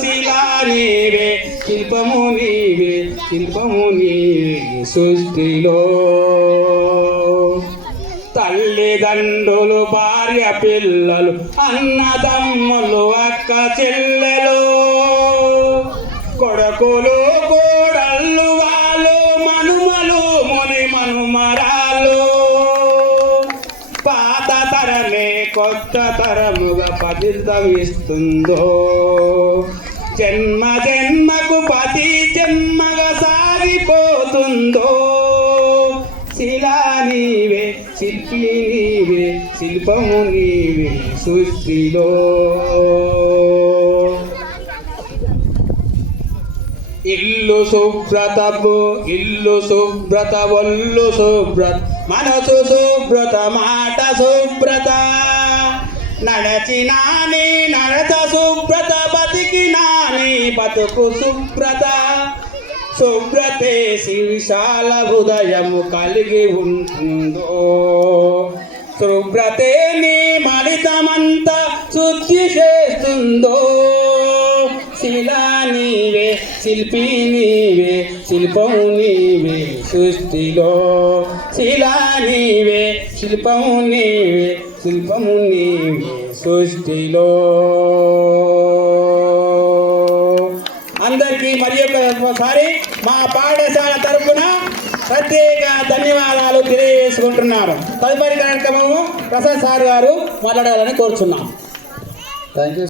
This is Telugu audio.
శిలా నీవే శిల్పము నీవే శిల్పము నీవే సృష్టిలో తల్లిదండ్రులు భార్య పిల్లలు అన్నదమ్ములు అక్క చెల్లెలు కొడుకులు కోడళ్ళు వాళ్ళు మనుమలు ముని మనుమరాలు పాత తరమే కొత్త తరముగా పదితమిస్తుందో జన్మ జన్మకు పతి జన్మగా సాగిపోతుందో శిలా నీవే శిల్పి నీవే శిల్పము నీవే సృష్టిలో ఇల్లు శుభ్రతపు ఇల్లు శుభ్రత ఒళ్ళు శుభ్రత మనసు శుభ్రత మాట శుభ్రత నడచినాని నడత శుభ్రత బతికినాని బతుకు శుభ్రత శుభ్రతే విశాల హృదయము కలిగి ఉంటుందో శుభ్రతే నీ మలితమంతా శుద్ధి చేస్తుందో శిలా నీవే శిల్పి నీవే శిల్పము నీవే సృష్టిలో శిలా నీవే శిల్పము నీవే శిల్పము నీవే సృష్టిలో అందరికీ మరి ఒకసారి మా పాఠశాల తరఫున ప్రత్యేక ధన్యవాదాలు తెలియజేసుకుంటున్నారు. తదుపరి కార్యక్రమము ప్రసాద్ సార్ గారు మాట్లాడాలని కోరుచున్నాం. Thank you.